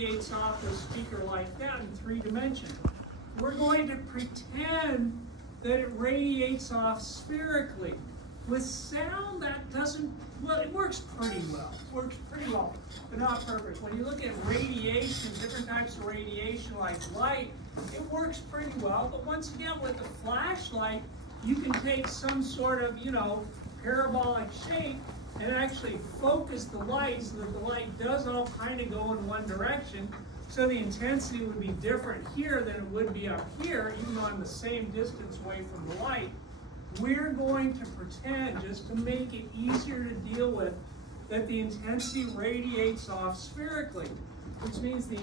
radiates off a speaker like that in 3 dimensions. We're going to pretend that it radiates off spherically. With sound, that doesn't, well, it works pretty well. It works pretty well, but not perfect. When you look at radiation, different types of radiation like light, it works pretty well. But once again, with a flashlight, you can take some sort of, parabolic shape and actually focus the light so that the light does all kind of go in one direction. So the intensity would be different here than it would be up here, even though I'm the same distance away from the light. We're going to pretend, just to make it easier to deal with, that the intensity radiates off spherically, which means the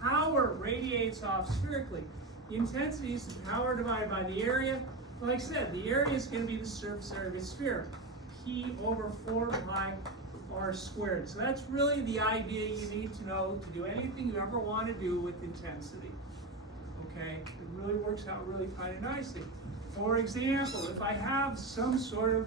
power radiates off spherically. The intensity is the power divided by the area. Like I said, the area is going to be the surface area of a sphere, P over 4 pi r squared. So that's really the idea you need to know to do anything you ever want to do with intensity. Okay, it really works out really kind of nicely. For example, if I have some sort of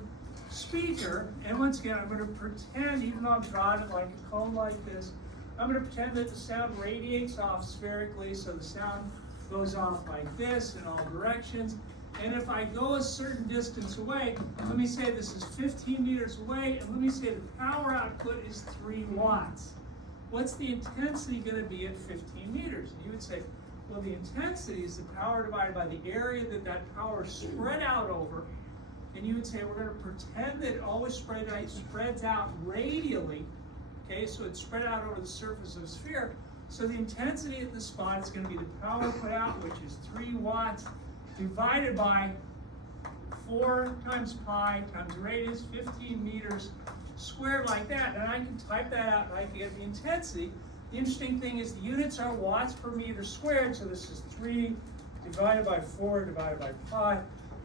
speaker, and once again, I'm going to pretend, even though I'm drawing it like a cone like this, I'm going to pretend that the sound radiates off spherically, so the sound goes off like this in all directions. And if I go a certain distance away, let me say this is 15 meters away, and let me say the power output is 3 watts. What's the intensity going to be at 15 meters? And you would say, well, the intensity is the power divided by the area that power spread out over. And you would say we're going to pretend that it always spreads out radially. Okay, so it's spread out over the surface of a sphere. So the intensity at the spot is going to be the power put out, which is 3 watts, divided by 4 times pi times radius, 15 meters squared like that. And I can type that out and I can get the intensity. The interesting thing is the units are watts per meter squared, so this is 3 divided by 4 divided by pi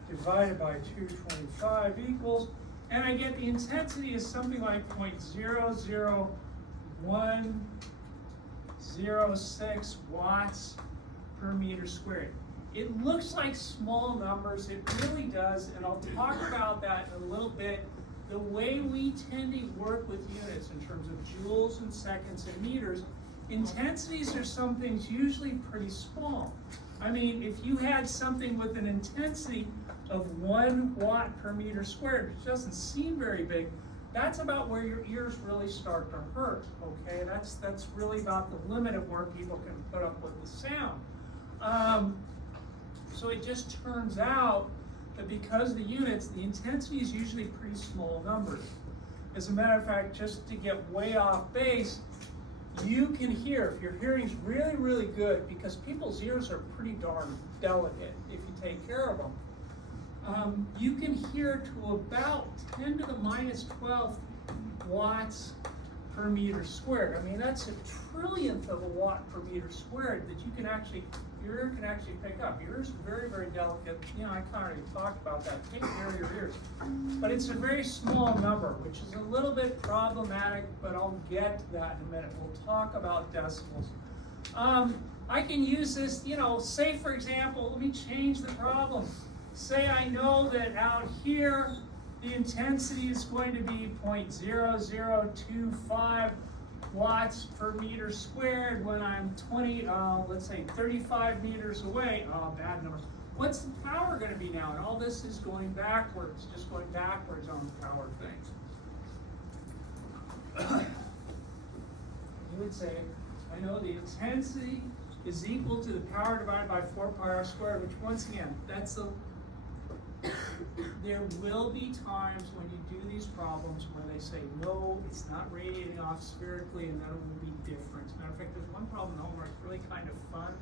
divided by 225 equals, and I get the intensity is something like 0.00106 watts per meter squared. It looks like small numbers, it really does, and I'll talk about that in a little bit. The way we tend to work with units in terms of joules and seconds and meters, intensities are some things usually pretty small. I mean, if you had something with an intensity of 1 watt per meter squared, which doesn't seem very big, that's about where your ears really start to hurt, okay? That's really about the limit of where people can put up with the sound. So it just turns out that because of the units, the intensity is usually pretty small numbers. As a matter of fact, just to get way off base, you can hear, if your hearing's really, really good, because people's ears are pretty darn delicate if you take care of them, you can hear to about 10 to the minus 12 watts per meter squared. I mean, that's a trillionth of a watt per meter squared that you can actually, your ear can actually pick up. Your ears are very, very delicate. I kind of already talked about that. Take care of your ears. But it's a very small number, which is a little bit problematic, but I'll get to that in a minute. We'll talk about decibels. I can use this, say for example, let me change the problem. Say I know that out here, the intensity is going to be 0.0025 watts per meter squared when I'm 35 meters away. Oh, bad numbers. What's the power going to be now? And all this is going backwards, just going backwards on the power thing. You would say, I know the intensity is equal to the power divided by 4 pi r squared, which once again, that's the there will be times when you do these problems where they say, no, it's not radiating off spherically, and then it will be different. As a matter of fact, there's one problem in homework, it's really kind of fun,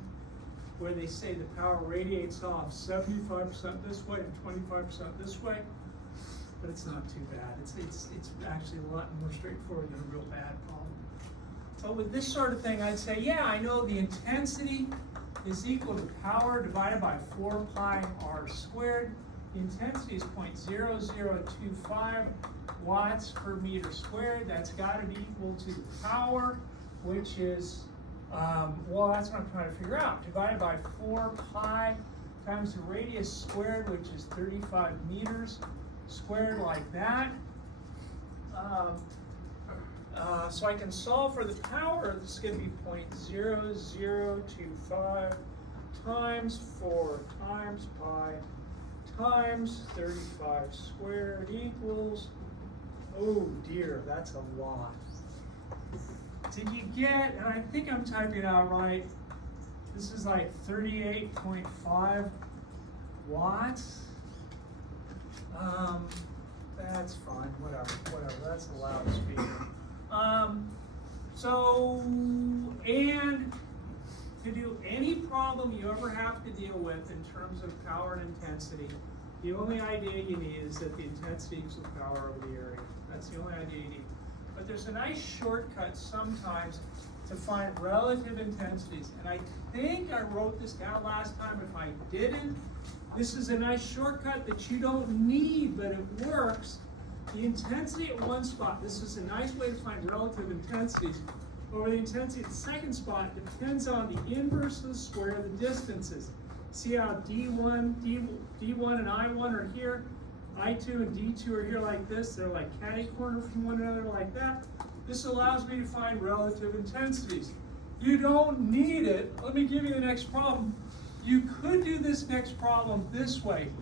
where they say the power radiates off 75% this way and 25% this way, but it's not too bad. It's actually a lot more straightforward than a real bad problem. But with this sort of thing, I'd say, yeah, I know the intensity is equal to power divided by 4 pi r squared. The intensity is 0.0025 watts per meter squared. That's got to be equal to the power, which is, well, that's what I'm trying to figure out. Divided by 4 pi times the radius squared, which is 35 meters squared like that. So I can solve for the power. This is going to be 0.0025 times 4 times pi times 35 squared equals, oh dear, that's a lot. Did you get, and I think I'm typing it out right, this is like 38.5 watts. That's fine, whatever, that's a loudspeaker. And to do any problem you ever have to deal with in terms of power and intensity, the only idea you need is that the intensity equals the power over the area. That's the only idea you need. But there's a nice shortcut sometimes to find relative intensities. And I think I wrote this down last time. If I didn't, this is a nice shortcut that you don't need, but it works. The intensity at one spot, this is a nice way to find relative intensities, over the intensity at the second spot depends on the inverse of the square of the distances. See how D1 and I1 are here, I2 and D2 are here like this. They're like catty-corner from one another like that. This allows me to find relative intensities. You don't need it. Let me give you the next problem. You could do this next problem this way.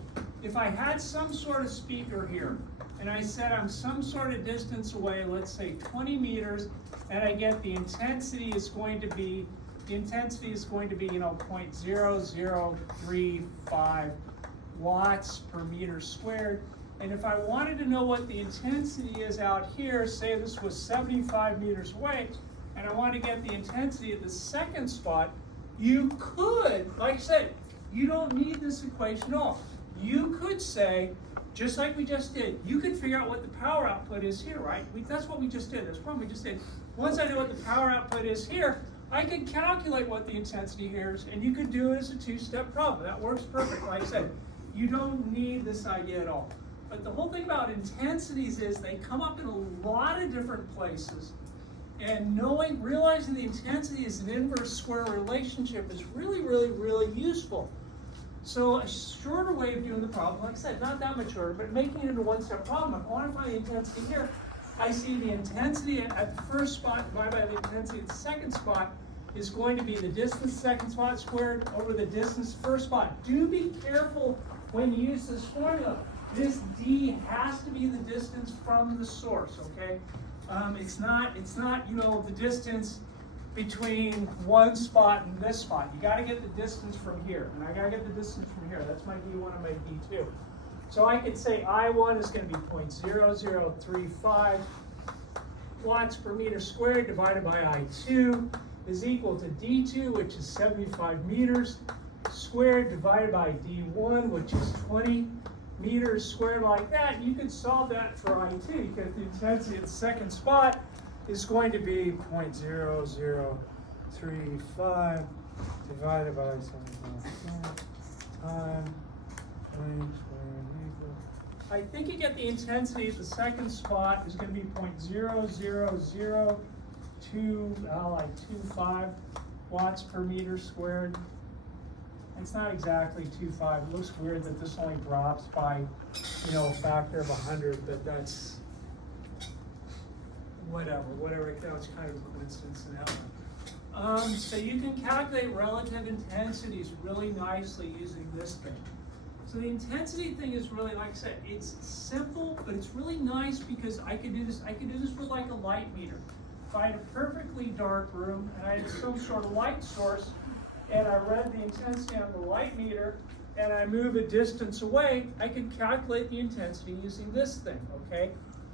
If I had some sort of speaker here, and I said I'm some sort of distance away, let's say 20 meters, and I get the intensity is going to be, you know, 0.0035 watts per meter squared. And if I wanted to know what the intensity is out here, say this was 75 meters away, and I want to get the intensity at the second spot, you could, like I said, you don't need this equation at all. You could say, just like we just did, you could figure out what the power output is here, right? That's what we just did. That's what we just did. Once I know what the power output is here, I can calculate what the intensity here is, and you could do it as a two-step problem. That works perfect. Like I said, you don't need this idea at all. But the whole thing about intensities is they come up in a lot of different places, and realizing the intensity is an inverse square relationship is really, really, really useful. So a shorter way of doing the problem, like I said, not that much shorter, but making it into a one-step problem. If I want to find the intensity here, I see the intensity at the first spot divided by the intensity at the second spot is going to be the distance second spot squared over the distance first spot. Do be careful when you use this formula. This D has to be the distance from the source, okay? It's not, you know, the distance between one spot and this spot. You got to get the distance from here, and I got to get the distance from here. That's my D1 and my D2. So I could say I1 is going to be 0.0035 watts per meter squared divided by I2 is equal to D2, which is 75 meters squared divided by D1, which is 20 meters squared, like that. You can solve that for I2 because the intensity at the second spot is going to be 0.0035 divided by 75 times 20 squared equals. I think you get the intensity at the second spot is going to be 0.0025 watts per meter squared. It's not exactly 2.5. It looks weird that this only drops by, you know, a factor of 100, but that's whatever it counts, kind of a coincidence in that one. So you can calculate relative intensities really nicely using this thing. So the intensity thing is really, like I said, it's simple, but it's really nice because I could do this with like a light meter. If I had a perfectly dark room and I had some sort of light source, and I read the intensity on the light meter, and I move a distance away, I can calculate the intensity using this thing, okay?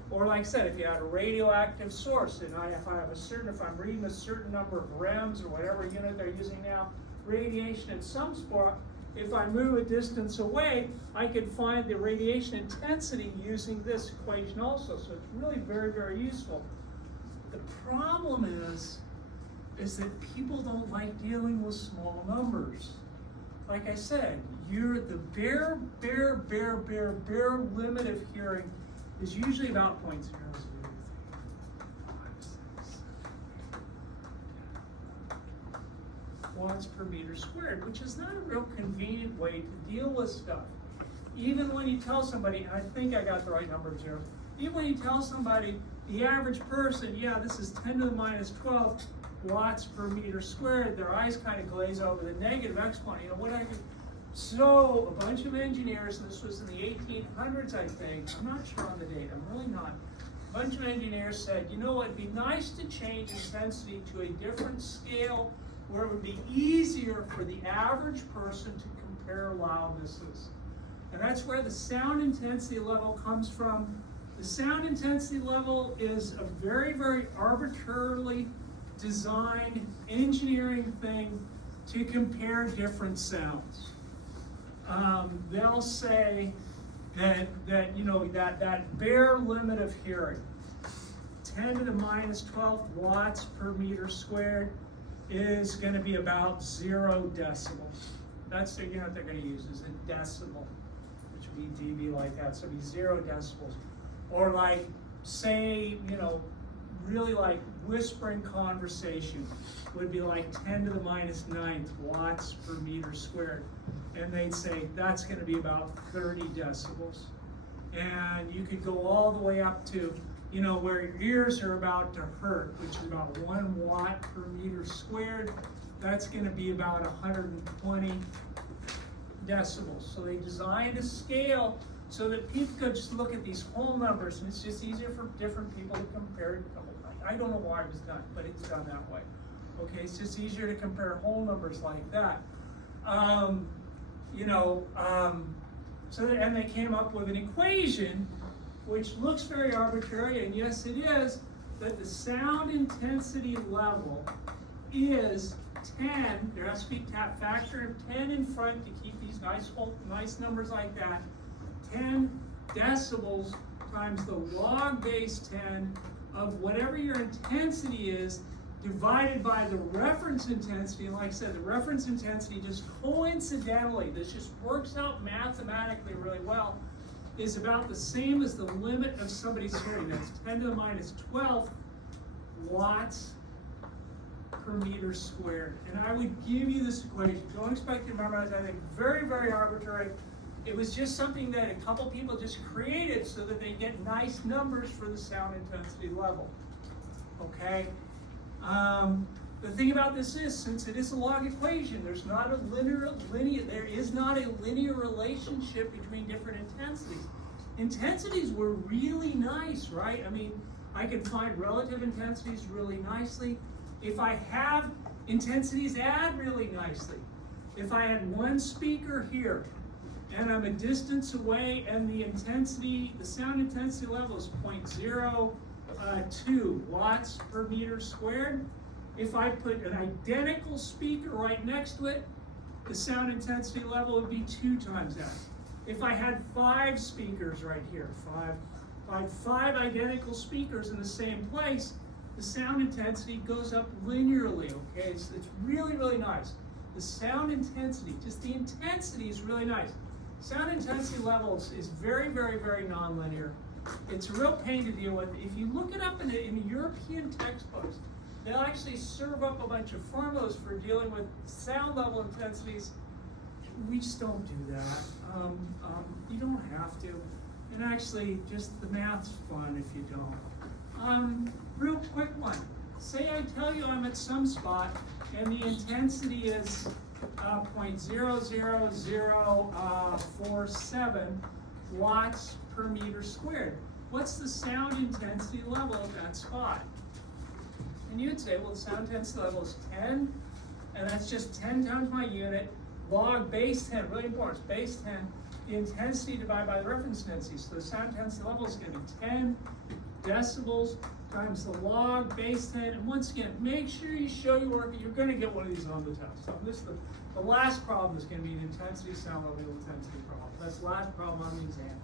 Or like I said, if you had a radioactive source, and if I'm reading a certain number of rems or whatever unit they're using now, radiation at some spot, if I move a distance away, I could find the radiation intensity using this equation also. So it's really very, very useful. The problem is that people don't like dealing with small numbers. Like I said, the bare limit of hearing is usually about 0.0056 watts per meter squared, which is not a real convenient way to deal with stuff. Even when you tell somebody, and I think I got the right number of zeros, even when you tell somebody The average person, yeah, this is 10 to the minus 12 watts per meter squared. Their eyes kind of glaze over the negative exponent. You know, what I could, so a bunch of engineers, and this was in the 1800s, I think, I'm not sure on the date, I'm really not. A bunch of engineers said, you know what, it'd be nice to change intensity to a different scale where it would be easier for the average person to compare loudnesses. And that's where the sound intensity level comes from. The sound intensity level is a very, very arbitrarily designed engineering thing to compare different sounds. They'll say that you know, that bare limit of hearing, 10 to the minus 12 watts per meter squared, is going to be about 0 decibels. That's the unit they're going to use, is a decibel, which would be dB like that, so it'd be 0 decibels. Or like, say, you know, really like whispering conversation would be like 10 to the minus 9th watts per meter squared. And they'd say that's going to be about 30 decibels. And you could go all the way up to, you know, where your ears are about to hurt, which is about 1 watt per meter squared. That's going to be about 120 decibels. So they designed a scale so that people could just look at these whole numbers, and it's just easier for different people to compare. I don't know why it was done, but it's done that way. Okay, it's just easier to compare whole numbers like that. And they came up with an equation which looks very arbitrary, and yes it is, that the sound intensity level is 10, there has to be a factor of 10 in front to keep these nice numbers like that, 10 decibels times the log base 10 of whatever your intensity is, divided by the reference intensity. And like I said, the reference intensity just coincidentally, this just works out mathematically really well, is about the same as the limit of somebody's hearing. That's 10 to the minus 12 watts per meter squared. And I would give you this equation. Don't expect to memorize anything. Very, very arbitrary. It was just something that a couple people just created so that they get nice numbers for the sound intensity level. Okay? The thing about this is, since it is a log equation, there is not a linear relationship between different intensities. Intensities were really nice, right? I mean, I can find relative intensities really nicely. If I have intensities add really nicely. If I had one speaker here, and I'm a distance away, and the intensity, the sound intensity level is 0.02 watts per meter squared. If I put an identical speaker right next to it, the sound intensity level would be 2 times that. If I had 5 speakers right here, if I had 5 identical speakers in the same place, the sound intensity goes up linearly, okay? It's really, really nice. The sound intensity, just the intensity is really nice. Sound intensity levels is very, very, very nonlinear. It's a real pain to deal with. If you look it up in the European textbooks, they'll actually serve up a bunch of formulas for dealing with sound level intensities. We just don't do that. You don't have to. And actually, just the math's fun if you don't. Real quick one. Say I tell you I'm at some spot and the intensity is 0.00047 watts per meter squared. What's the sound intensity level of that spot? And you'd say, well, the sound intensity level is 10, and that's just 10 times my unit, log base 10, really important, it's base 10, the intensity divided by the reference intensity. So the sound intensity level is going to be 10 decibels times the log base 10. And once again, make sure you show your work. You're going to get one of these on the test. So this is the last problem is going to be an intensity sound level intensity problem. That's the last problem on the exam.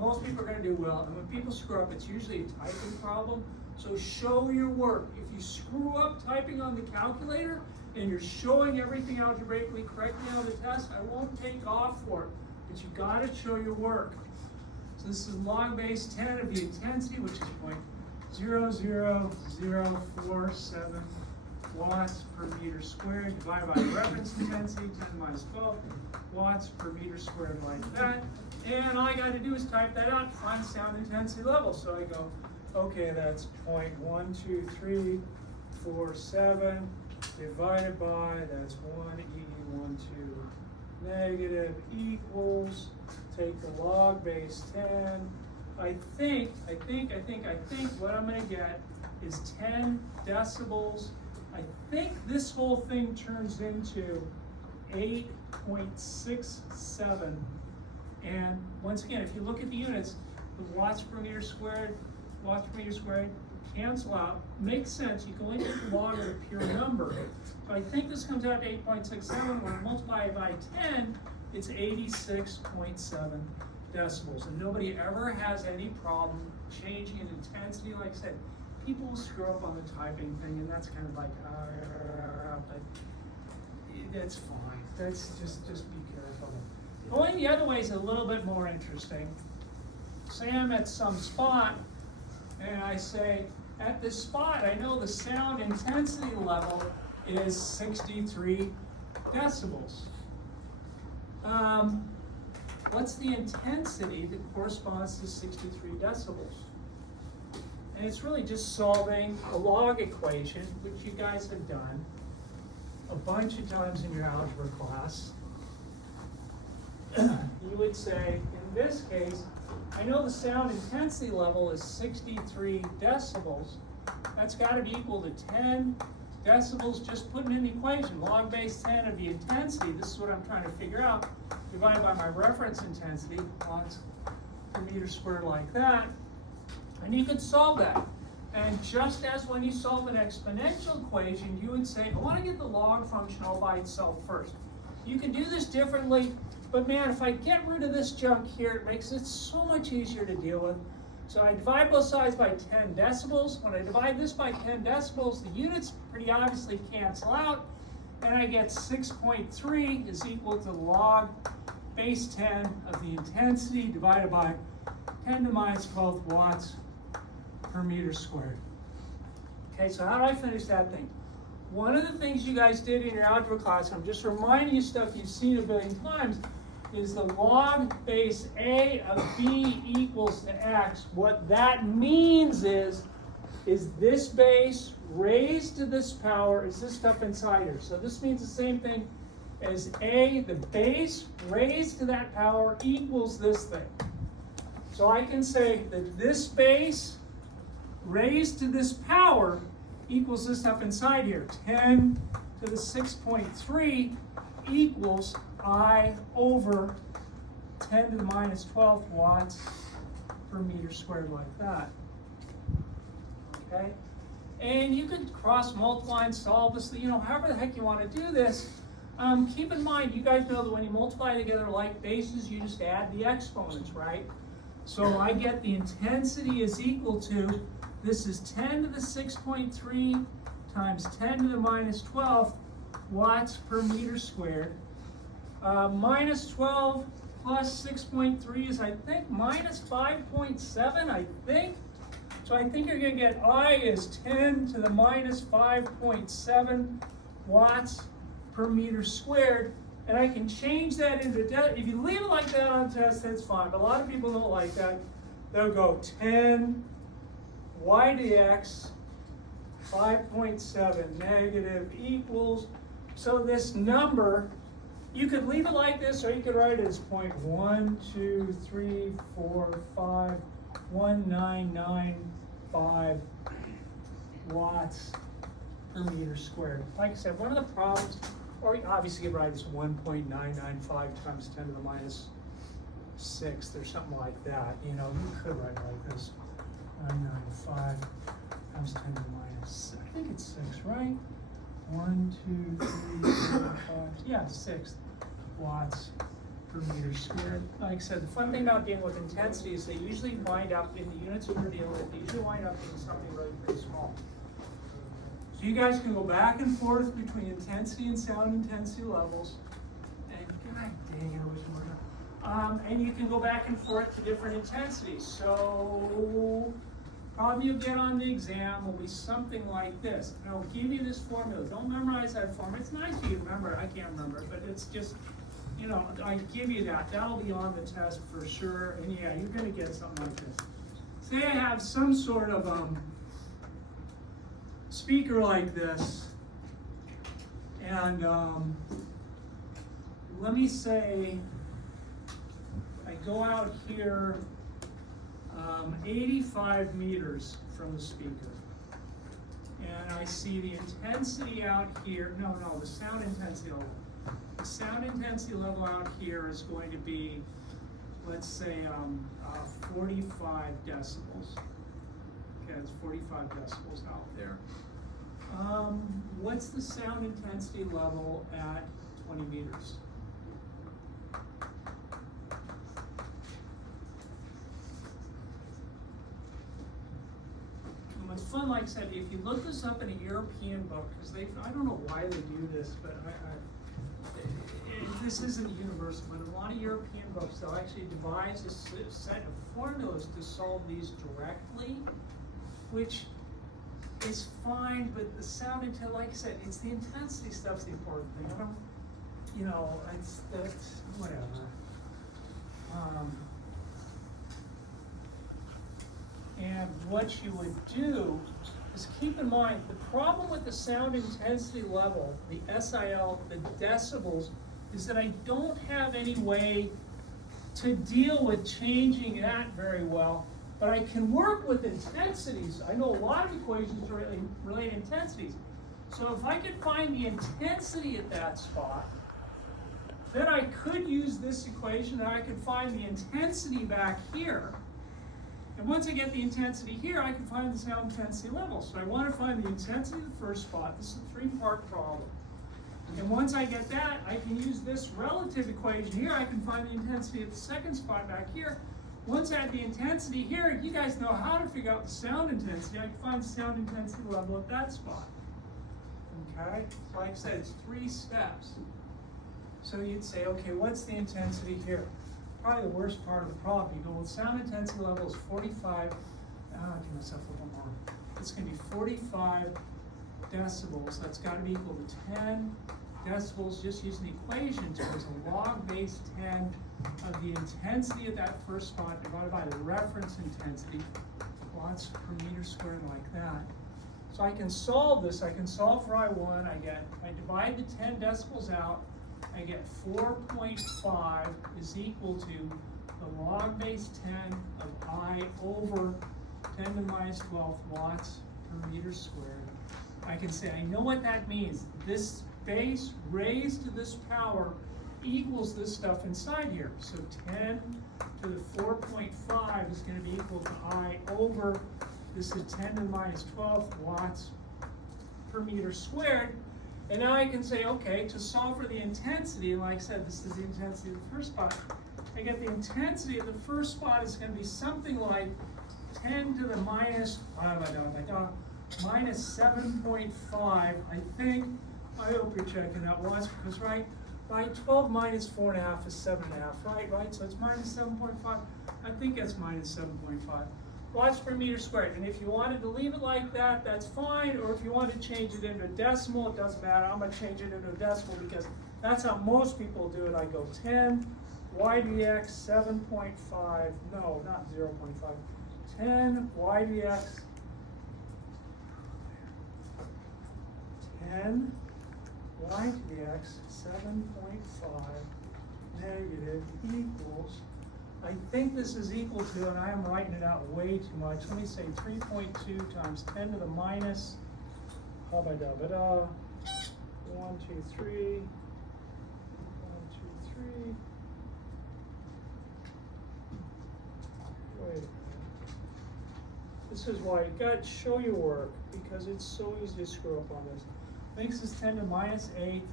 Most people are going to do well, and when people screw up, it's usually a typing problem. So show your work. If you screw up typing on the calculator and you're showing everything algebraically correctly on the test, I won't take off for it, but you got to show your work. So this is log base 10 of the intensity, which is 0.00047 watts per meter squared, divided by the reference intensity, 10 minus 12 watts per meter squared, like that. And all I got to do is type that out, find the sound intensity level. So I go Okay, that's 0.12347 divided by, that's 18012 negative equals, take the log base 10. I think what I'm gonna get is 10 decibels. I think this whole thing turns into 8.67. And once again, if you look at the units, the watts per meter squared cancel out. Makes sense. You can only take the log of a pure number. So I think this comes out to 8.67. When I multiply it by 10, it's 86.7 decibels. And nobody ever has any problem changing in intensity. Like I said, people will screw up on the typing thing, and that's kind of like, but that's fine. That's just be careful. Going the other way is a little bit more interesting. Say I'm at some spot, and I say, at this spot, I know the sound intensity level is 63 decibels. What's the intensity that corresponds to 63 decibels? And it's really just solving a log equation, which you guys have done a bunch of times in your algebra class. You would say, in this case, I know the sound intensity level is 63 decibels. That's got to be equal to 10 decibels, just putting in the equation. Log base 10 of the intensity, this is what I'm trying to figure out, divided by my reference intensity, watts per meter squared like that. And you could solve that. And just as when you solve an exponential equation, you would say, I want to get the log function all by itself first. You can do this differently, but man, if I get rid of this junk here, it makes it so much easier to deal with. So I divide both sides by 10 decibels. When I divide this by 10 decibels, the units pretty obviously cancel out, and I get 6.3 is equal to log base 10 of the intensity divided by 10 to the minus 12th watts per meter squared. Okay, so how do I finish that thing? One of the things you guys did in your algebra class, I'm just reminding you stuff you've seen a billion times, is the log base A of B equals to X. What that means is this base raised to this power is this stuff inside here. So this means the same thing as A, the base raised to that power equals this thing. So I can say that this base raised to this power equals this stuff inside here. 10 to the 6.3 equals I over 10 to the minus 12th watts per meter squared like that. Okay? And you could cross multiply and solve this, however the heck you want to do this. Keep in mind, you guys know that when you multiply together like bases, you just add the exponents, right? So I get the intensity is equal to, this is 10 to the 6.3 times 10 to the minus 12 watts per meter squared. Minus 12 plus 6.3 is, I think, minus 5.7, I think. So I think you're going to get I is 10 to the minus 5.7 watts per meter squared. And I can change that into, if you leave it like that on the test, that's fine. But a lot of people don't like that. They'll go 10 y dx 5.7 negative equals. So this number, you could leave it like this, or you could write it as 0.123451995 watts per meter squared. Like I said, one of the problems, or obviously you could write this 1.995 times 10 to the minus 6th or something like that. You could write it like this. 995 times 10 to the minus, I think it's 6, right? 1, 2, 3, 4, 5, yeah, 6 watts per meter squared. Like I said, the fun thing about dealing with intensity is they usually wind up, in the units that we're dealing with, they usually wind up in something really pretty small. So you guys can go back and forth between intensity and sound intensity levels. And god dang, I wish more. And you can go back and forth to different intensities. So problem you'll get on the exam will be something like this. And I'll give you this formula. Don't memorize that formula. It's nice for you to remember. I can't remember it, but it's just, I give you that. That'll be on the test for sure. And yeah, you're going to get something like this. say I have some sort of speaker like this, and let me say I go out here 85 meters from the speaker, and I see the intensity out here, the sound intensity level. The sound intensity level out here is going to be, let's say, 45 decibels. Okay, it's 45 decibels out there. What's the sound intensity level at 20 meters? It's fun, like I said, if you look this up in a European book, because I don't know why they do this, but this isn't universal, but a lot of European books, they'll actually devise a set of formulas to solve these directly, which is fine, but the sound intensity, like I said, it's the intensity stuff's the important thing. I don't, that's whatever. And what you would do is keep in mind, the problem with the sound intensity level, the SIL, the decibels, is that I don't have any way to deal with changing that very well, but I can work with intensities. I know a lot of equations relate intensities. So if I could find the intensity at that spot, then I could use this equation, and I could find the intensity back here. And once I get the intensity here, I can find the sound intensity level. So I want to find the intensity of the first spot. This is a three-part problem. And once I get that, I can use this relative equation here. I can find the intensity at the second spot back here. Once I have the intensity here, you guys know how to figure out the sound intensity. I can find the sound intensity level at that spot. Okay? So like I said, it's 3 steps. So you'd say, okay, what's the intensity here? Probably the worst part of the problem. You go, well, sound intensity level is 45. I'll give myself a little more. It's going to be 45 decibels. That's got to be equal to 10 decibels, just using the equation terms, a log base 10 of the intensity of that first spot divided by the reference intensity, watts per meter squared, like that. So I can solve this. I can solve for I1. I divide the 10 decibels out. I get 4.5 is equal to the log base 10 of I over 10 to the minus 12 watts per meter squared. I can say, I know what that means. This base raised to this power equals this stuff inside here. So 10 to the 4.5 is going to be equal to I over, this is 10 to the minus 12 watts per meter squared. And now I can say, okay, to solve for the intensity, like I said, this is the intensity of the first spot. I get the intensity of the first spot is going to be something like 10 to the minus 7.5, I think. I hope you're checking that once, because right, 12 minus 4.5 is 7.5, right? So it's minus 7.5. I think it's minus 7.5. Watts per meter squared. And if you wanted to leave it like that, that's fine. Or if you want to change it into a decimal, it doesn't matter. I'm going to change it into a decimal because that's how most people do it. I go 10 y dx 7.5. No, not 0.5. 10 y dx 10 y dx 7.5 negative equals, I think this is equal to, and I am writing it out way too much. Let me say 3.2 times 10 to the minus, 1, 2, 3, 1, 2, 3. Wait a minute. This is why you got to show your work, because it's so easy to screw up on this. Makes this 10 to minus 8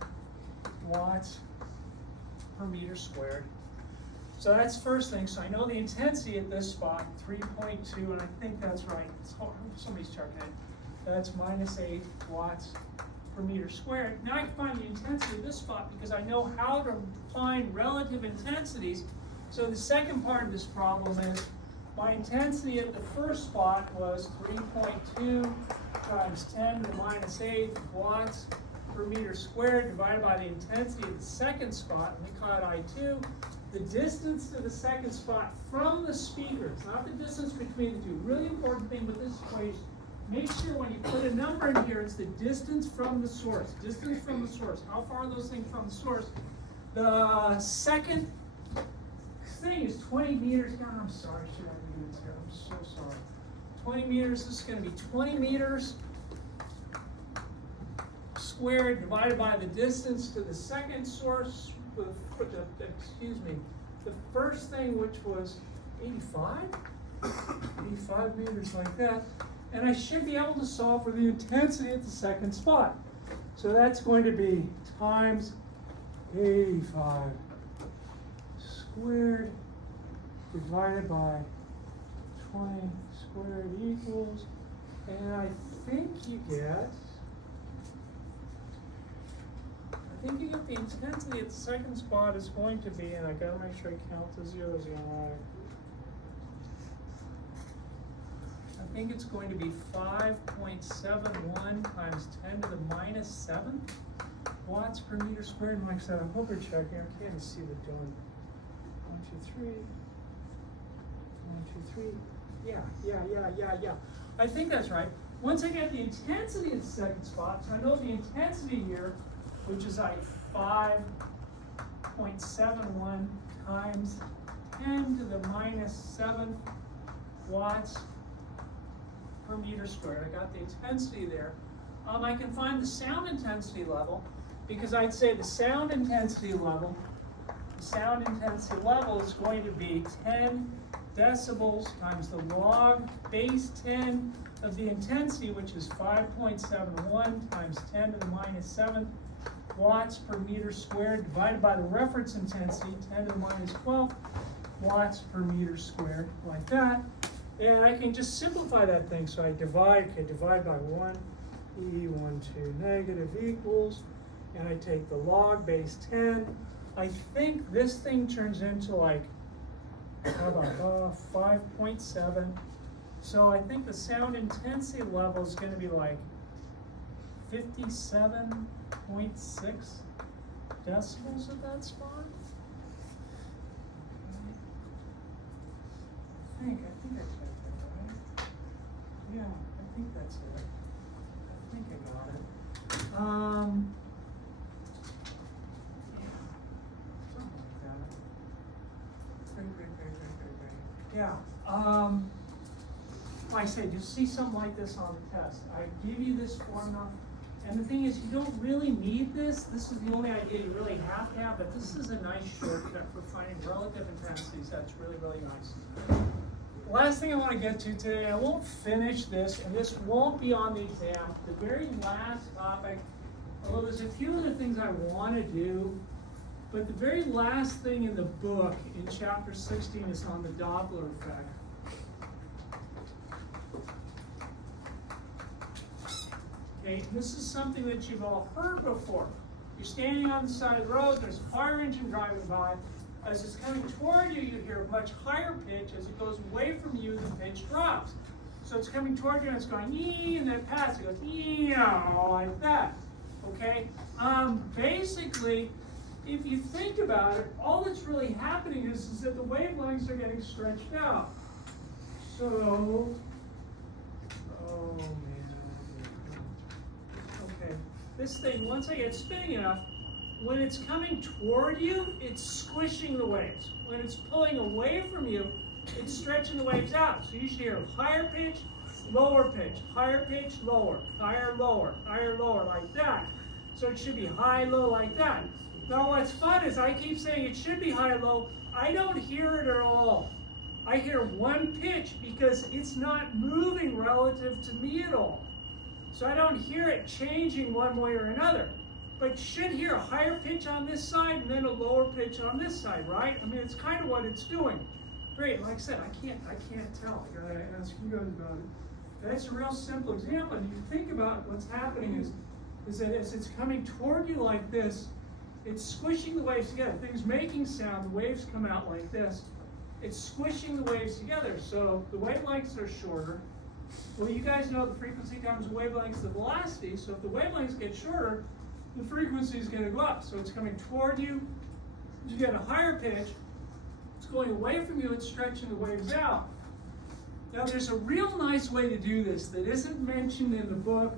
watts per meter squared. So that's first thing. So I know the intensity at this spot, 3.2, and I think that's right. Somebody's checking it. That's minus 8 watts per meter squared. Now I can find the intensity at this spot because I know how to find relative intensities. So the second part of this problem is my intensity at the first spot was 3.2 times 10 to the minus 8 watts per meter squared divided by the intensity of the second spot, and we call it I2. the distance to the second spot from the speaker. It's not the distance between the two. Really important thing with this equation. Make sure when you put a number in here, it's the distance from the source. Distance from the source. How far are those things from the source? The second thing is 20 meters. God, I'm sorry. I should have units here. I'm so sorry. 20 meters. This is going to be 20 meters squared divided by the distance to the second source. Excuse me. The first thing, which was 85? 85 meters like that. And I should be able to solve for the intensity at the second spot. So that's going to be times 85 squared divided by 20 squared equals, and I think you get the intensity at the second spot is going to be, and I gotta make sure I count the zeros in right. I think it's going to be 5.71 times 10 to the minus 7 watts per meter squared. Like I said, I hope you're checking. I can't see the doing. 1, 2, 3. 1, 2, 3. Yeah. I think that's right. Once I get the intensity at the second spot, so I know the intensity here, which is like 5.71 times 10 to the minus 7 watts per meter squared. I got the intensity there. I can find the sound intensity level, because I'd say the sound intensity level is going to be 10 decibels times the log base 10 of the intensity, which is 5.71 times 10 to the minus 7 watts per meter squared, divided by the reference intensity, 10 to the minus 12 watts per meter squared, like that. And I can just simplify that thing. So I divide by 1, E1, 2, negative equals, and I take the log base 10. I think this thing turns into like, how about 5.7. So I think the sound intensity level is going to be like 57.6 decibels at that spot. I think I typed that right. Yeah, I think that's it. I think I got it. Yeah, something like that. Great. Yeah. Like I said, you'll see something like this on the test. I give you this formula, and the thing is, you don't really need this. This is the only idea you really have to have, but this is a nice shortcut for finding relative intensities. That's really, really nice. Last thing I want to get to today, I won't finish this, and this won't be on the exam. The very last topic, although there's a few other things I want to do, but the very last thing in the book, in chapter 16, is on the Doppler effect. Okay, this is something that you've all heard before. You're standing on the side of the road, there's a fire engine driving by. As it's coming toward you, you hear a much higher pitch. As it goes away from you, the pitch drops. So it's coming toward you and it's going ee, and then past it goes ee, like that. Okay? Basically, if you think about it, all that's really happening is that the wavelengths are getting stretched out. So, oh man. Okay. This thing, once I get spinning enough, when it's coming toward you, it's squishing the waves. When it's pulling away from you, it's stretching the waves out. So you should hear higher pitch, lower pitch, higher pitch, lower, higher, lower, like that. So it should be high, low, like that. Now what's fun is I keep saying it should be high, low. I don't hear it at all. I hear one pitch because it's not moving relative to me at all. So I don't hear it changing one way or another. But you should hear a higher pitch on this side and then a lower pitch on this side, right? I mean, it's kind of what it's doing. Great, like I said, I can't tell. I gotta ask you guys about it. That's a real simple example. And you think about what's happening is that as it's coming toward you like this, it's squishing the waves together. Things making sound, the waves come out like this. It's squishing the waves together. So the wavelengths are shorter. Well, you guys know the frequency times the wavelengths, the velocity. So if the wavelengths get shorter, the frequency is going to go up. So it's coming toward you. You get a higher pitch. going away from you, it's stretching the waves out. Now there's a real nice way to do this that isn't mentioned in the book,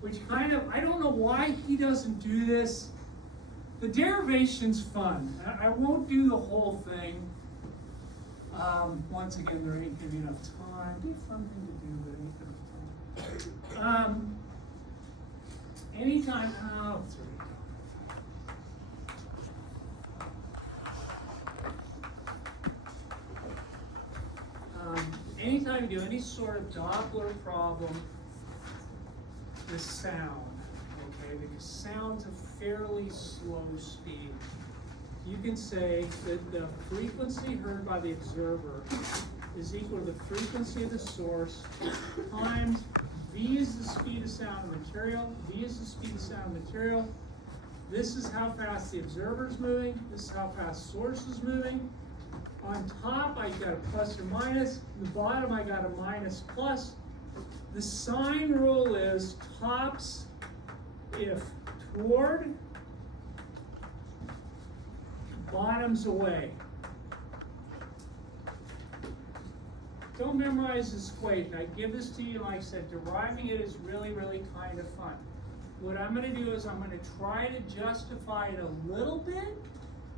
which kind of, I don't know why he doesn't do this. The derivation's fun. I won't do the whole thing. Once again, there ain't gonna be enough time. It'd be a fun thing to do, but ain't gonna be time. Anytime, oh, it's already done. Anytime you do any sort of Doppler problem, the sound, okay, because sound's a fairly slow speed. You can say that the frequency heard by the observer is equal to the frequency of the source times v is the speed of sound of material, v is the speed of sound of material. This is how fast the observer is moving, this is how fast source is moving. On top, I got a plus or minus. On the bottom, I got a minus plus. The sign rule is tops if toward, bottoms away. Don't memorize this equation. I give this to you, like I said, deriving it is really, really kind of fun. What I'm going to do is I'm going to try to justify it a little bit,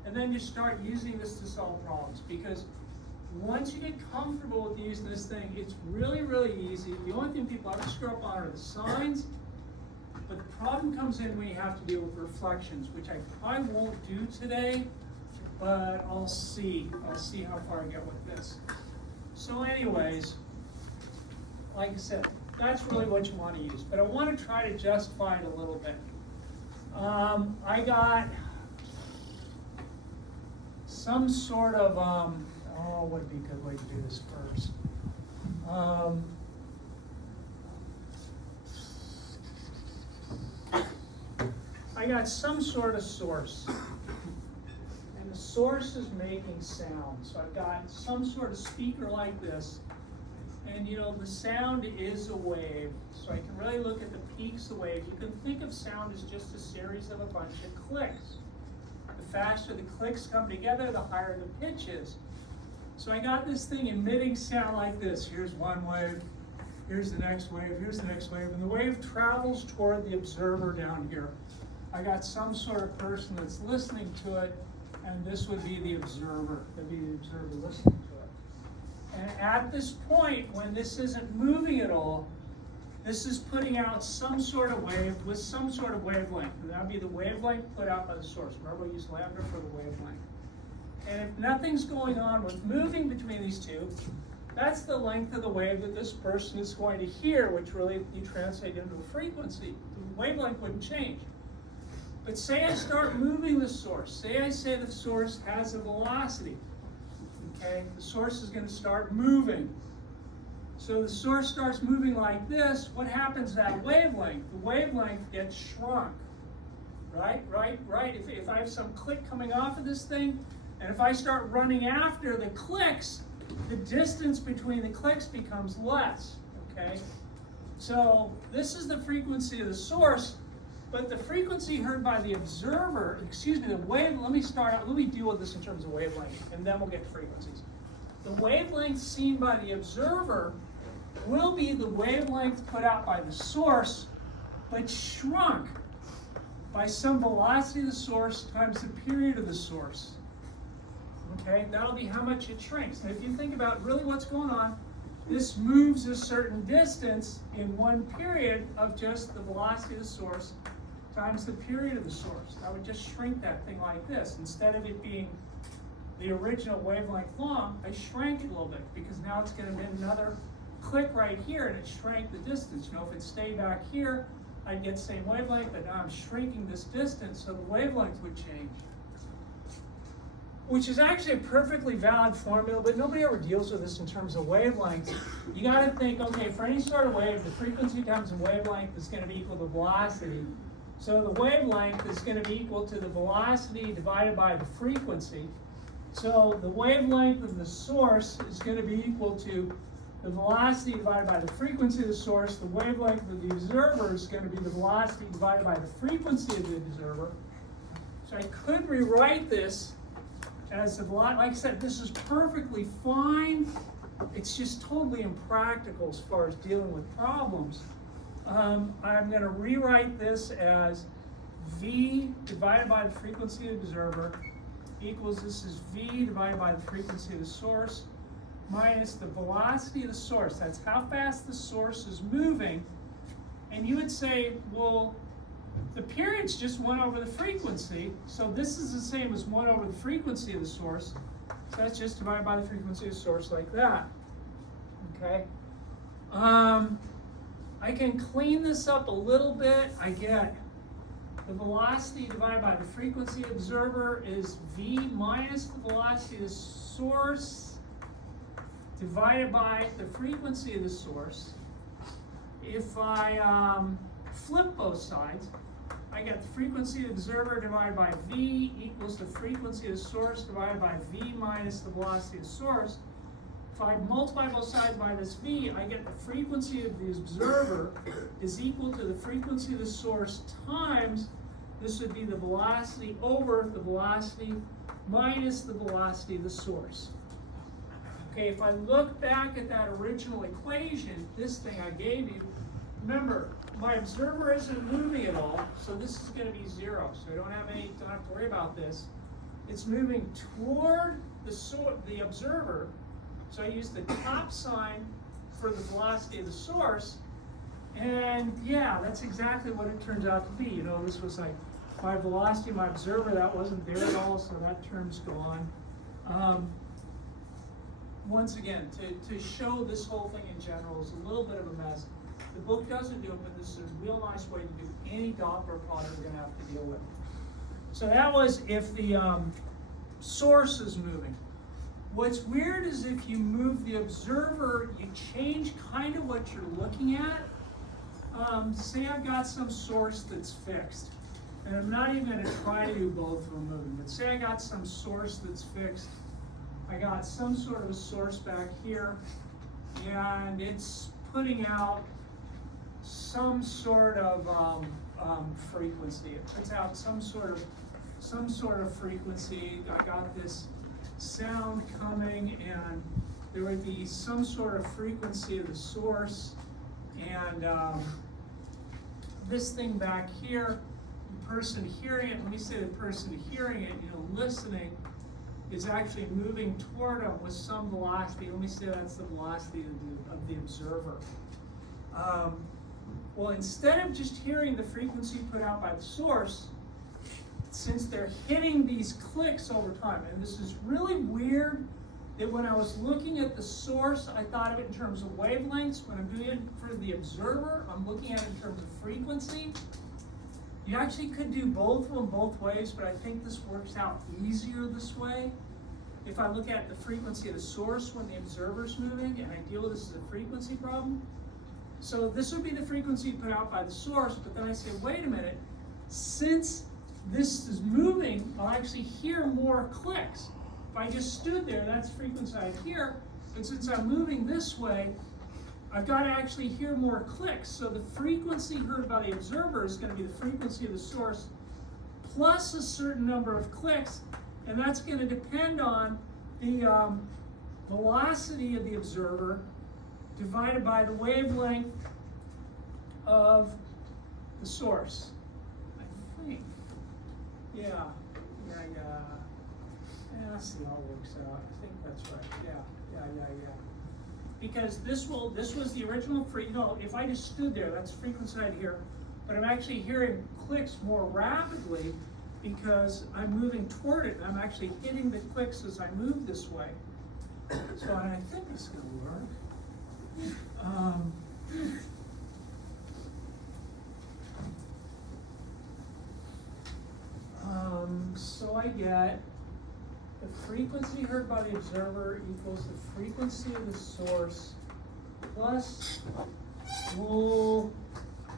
and then just start using this to solve problems. Because once you get comfortable with using this thing, it's really, really easy. The only thing people ever screw up on are the signs. But the problem comes in when you have to deal with reflections, which I probably won't do today, but I'll see. I'll see how far I get with this. So anyways, like I said, that's really what you want to use. But I want to try to justify it a little bit. I got some sort of, what would be a good way to do this first? I got some sort of source, and the source is making sound. So I've got some sort of speaker like this, and you know, the sound is a wave, so I can really look at the peaks of the wave. You can think of sound as just a series of a bunch of clicks. The faster the clicks come together, the higher the pitch is. So I got this thing emitting sound like this. Here's one wave, here's the next wave, here's the next wave, and the wave travels toward the observer down here. I got some sort of person that's listening to it, and this would be the observer. That'd be the observer listening to it. And at this point, when this isn't moving at all, this is putting out some sort of wave with some sort of wavelength. And that would be the wavelength put out by the source. Remember, we use lambda for the wavelength. And if nothing's going on with moving between these two, that's the length of the wave that this person is going to hear, which really you translate into a frequency. The wavelength wouldn't change. But say I start moving the source. Say I say the source has a velocity. Okay, the source is going to start moving. So the source starts moving like this. What happens to that wavelength? The wavelength gets shrunk. Right? If I have some click coming off of this thing, and if I start running after the clicks, the distance between the clicks becomes less. Okay? So this is the frequency of the source. But the frequency heard by the observer, the wave, let me deal with this in terms of wavelength, and then we'll get to frequencies. The wavelength seen by the observer will be the wavelength put out by the source, but shrunk by some velocity of the source times the period of the source. Okay, that'll be how much it shrinks. And if you think about really what's going on, this moves a certain distance in one period of just the velocity of the source times the period of the source. I would just shrink that thing like this. Instead of it being the original wavelength long, I shrank it a little bit because now it's going to be another click right here, and it shrank the distance. You know, if it stayed back here, I'd get the same wavelength, but now I'm shrinking this distance, so the wavelength would change. Which is actually a perfectly valid formula, but nobody ever deals with this in terms of wavelengths. You got to think, okay, for any sort of wave, the frequency times the wavelength is going to be equal to velocity. So the wavelength is going to be equal to the velocity divided by the frequency. So the wavelength of the source is going to be equal to the velocity divided by the frequency of the source. The wavelength of the observer is going to be the velocity divided by the frequency of the observer. So I could rewrite this as the velocity. Like I said, this is perfectly fine. It's just totally impractical as far as dealing with problems. I'm going to rewrite this as v divided by the frequency of the observer equals, this is v divided by the frequency of the source minus the velocity of the source. That's how fast the source is moving. And you would say, well, the period's just 1 over the frequency, so this is the same as 1 over the frequency of the source. So that's just divided by the frequency of the source like that. Okay? I can clean this up a little bit. I get the velocity divided by the frequency observer is v minus the velocity of the source divided by the frequency of the source. If I flip both sides, I get the frequency of the observer divided by v equals the frequency of the source divided by v minus the velocity of the source. If I multiply both sides by this v, I get the frequency of the observer is equal to the frequency of the source times, this would be the velocity over the velocity minus the velocity of the source. Okay, if I look back at that original equation, this thing I gave you, remember, my observer isn't moving at all, so this is going to be 0. So I don't have to worry about this. It's moving toward the observer, so I use the top sign for the velocity of the source, and yeah, that's exactly what it turns out to be. You know, this was like my velocity, my observer, that wasn't there at all, so that term's gone. Once again, to show this whole thing in general is a little bit of a mess. The book doesn't do it, but this is a real nice way to do any Doppler product we're going to have to deal with. So that was if the source is moving. What's weird is if you move the observer, you change kind of what you're looking at. Say I've got some source that's fixed, and I'm not even going to try to do both of them moving, but say I got some source that's fixed. I got some sort of a source back here, and it's putting out some sort of frequency. It puts out some sort of frequency. I got this sound coming, and there would be some sort of frequency of the source, and this thing back here, the person hearing it, let me say the person hearing it, listening, is actually moving toward them with some velocity. Let me say that's the velocity of the observer. Well, instead of just hearing the frequency put out by the source, since they're hitting these clicks over time, and this is really weird that when I was looking at the source, I thought of it in terms of wavelengths. When I'm doing it for the observer, I'm looking at it in terms of frequency. You actually could do both of them both ways, but I think this works out easier this way. If I look at the frequency of the source when the observer's moving, and I deal with this as a frequency problem, so this would be the frequency put out by the source, but then I say, wait a minute, since this is moving, I'll actually hear more clicks. If I just stood there, that's the frequency I hear, but since I'm moving this way, I've got to actually hear more clicks. So the frequency heard by the observer is going to be the frequency of the source plus a certain number of clicks, and that's going to depend on the velocity of the observer divided by the wavelength of the source. I think. Yeah. Let's see how it works out. I think that's right. Yeah. Because this was the original if I just stood there, that's the frequency I'd hear, but I'm actually hearing clicks more rapidly because I'm moving toward it, and I'm actually hitting the clicks as I move this way. So I think it's going to work. So I get the frequency heard by the observer equals the frequency of the source plus,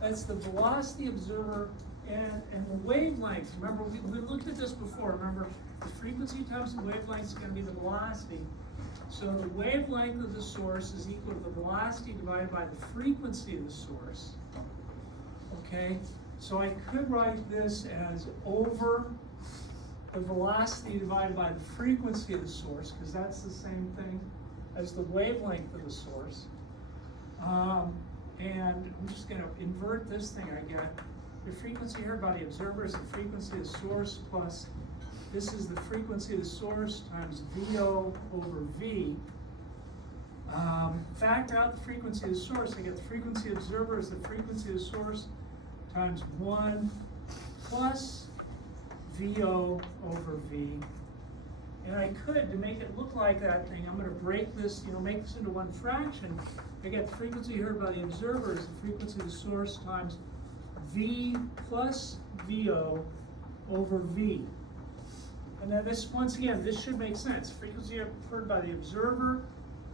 that's the velocity observer and the wavelength. Remember, we looked at this before. Remember, the frequency times the wavelength is going to be the velocity. So the wavelength of the source is equal to the velocity divided by the frequency of the source. Okay, so I could write this as over the velocity divided by the frequency of the source, because that's the same thing as the wavelength of the source. And I'm just going to invert this thing I get. The frequency heard by the observer is the frequency of the source plus this is the frequency of the source times VO over V. Factor out the frequency of the source. I get the frequency of the observer is the frequency of the source times 1 plus VO over V. And I could, to make it look like that thing, I'm going to break this, make this into one fraction. I get the frequency heard by the observer is the frequency of the source times V plus VO over V. And now this, once again, this should make sense. Frequency heard by the observer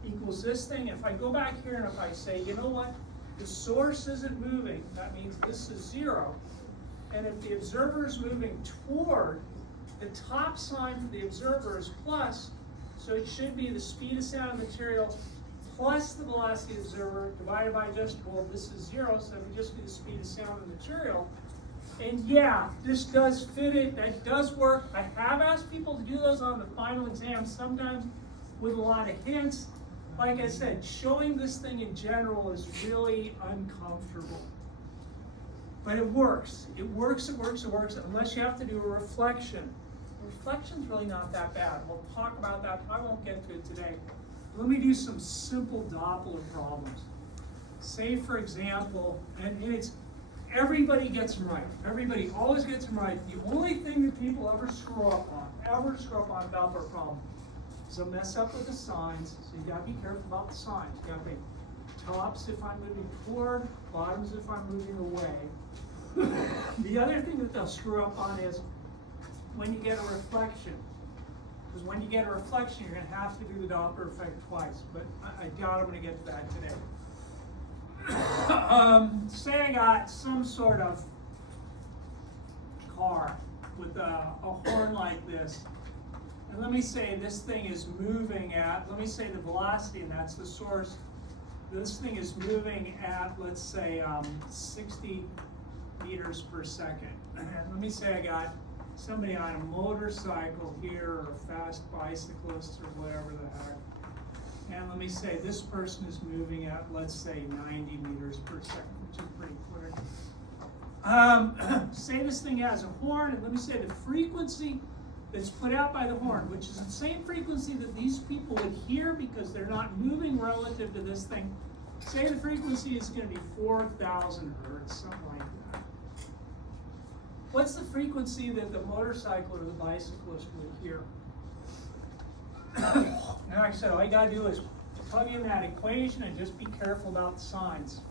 equals this thing. If I go back here and if I say, you know what, the source isn't moving, that means this is 0. And if the observer is moving toward, the top sign for the observer is plus, so it should be the speed of sound of material plus the velocity of the observer divided by just, well, this is 0, so it would just be the speed of sound of the material. And yeah, this does fit it, that does work. I have asked people to do those on the final exam, sometimes with a lot of hints. Like I said, showing this thing in general is really uncomfortable. But it works. It works, unless you have to do a reflection. Reflection's really not that bad. We'll talk about that. I won't get to it today. Let me do some simple Doppler problems. Say, for example, and it's everybody gets them right. Everybody always gets them right. The only thing that people ever screw up on a Doppler problem is a mess up with the signs. So you gotta be careful about the signs. You gotta be tops if I'm moving toward, bottoms if I'm moving away. The other thing that they'll screw up on is when you get a reflection. Because when you get a reflection, you're going to have to do the Doppler effect twice. But I doubt I'm going to get to that today. Say I got some sort of car with a horn like this. And let me say this thing is moving at, let me say the velocity, and that's the source. This thing is moving at, let's say, 60 meters per second. And let me say I got somebody on a motorcycle here, or a fast bicyclist, or whatever the heck. And let me say this person is moving at, let's say, 90 meters per second, which is pretty quick. Say this thing has a horn, and let me say the frequency that's put out by the horn, which is the same frequency that these people would hear because they're not moving relative to this thing. Say the frequency is going to be 4,000 hertz, something like that. What's the frequency that the motorcycle or the bicyclist would hear? Now, like I said, all you got to do is plug in that equation and just be careful about the signs.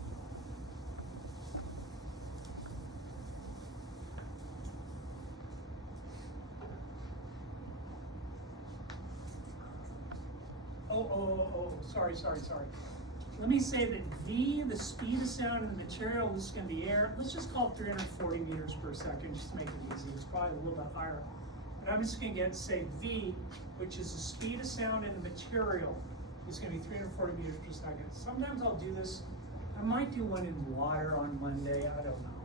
Sorry. Let me say that V, the speed of sound in the material, this is going to be air. Let's just call it 340 meters per second, just to make it easy. It's probably a little bit higher. But I'm just going to say V, which is the speed of sound in the material, is going to be 340 meters per second. Sometimes I'll do this. I might do one in water on Monday. I don't know.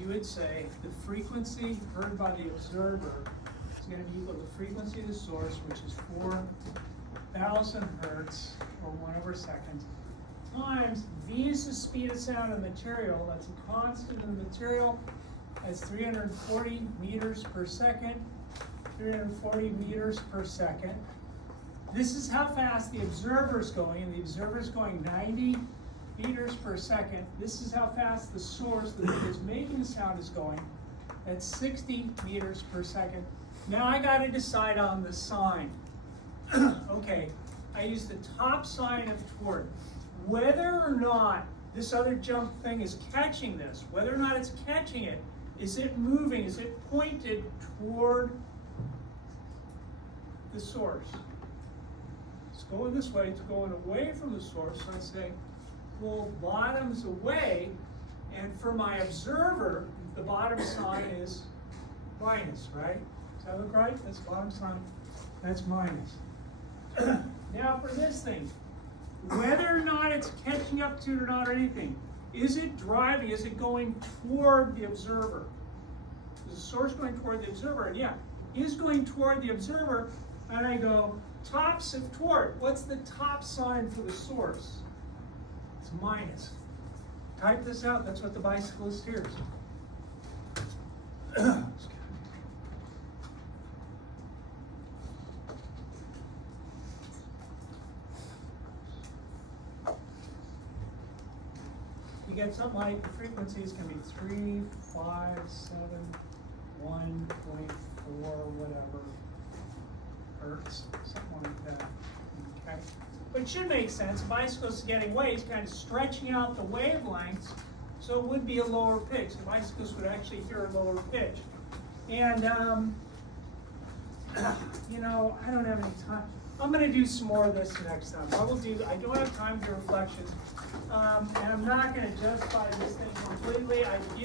You would say the frequency heard by the observer is going to be equal to the frequency of the source, which is 4,000 hertz, or 1 over second, times V is the speed of sound of the material. That's a constant in the material. That's 340 meters per second. 340 meters per second. This is how fast the observer is going, and the observer is going 90 meters per second. This is how fast the source that is making the sound is going. That's 60 meters per second. Now I got to decide on the sign. Okay, I use the top sign of toward. Whether or not this other jump thing is catching this, whether or not it's catching it, is it moving, is it pointed toward the source? It's going this way, it's going away from the source, so I say, pull bottoms away, and for my observer, the bottom sign is minus, right? Does that look right? That's bottom sign, that's minus. Now for this thing, whether or not it's catching up to it or not or anything, is it driving, is it going toward the observer? Is the source going toward the observer? And yeah, is going toward the observer, and I go, tops of toward. What's the top sign for the source? It's minus. Type this out, that's what the bicyclist hears. You get something like the frequencies can be 3, 5, 7, 1.4, whatever hertz, something like that. Okay, but it should make sense. A bicyclist is getting waves, kind of stretching out the wavelengths, so it would be a lower pitch. The bicyclist would actually hear a lower pitch. And you know, I don't have any time. I'm going to do some more of this next time. I don't have time for reflections. And I'm not going to justify this thing completely. I give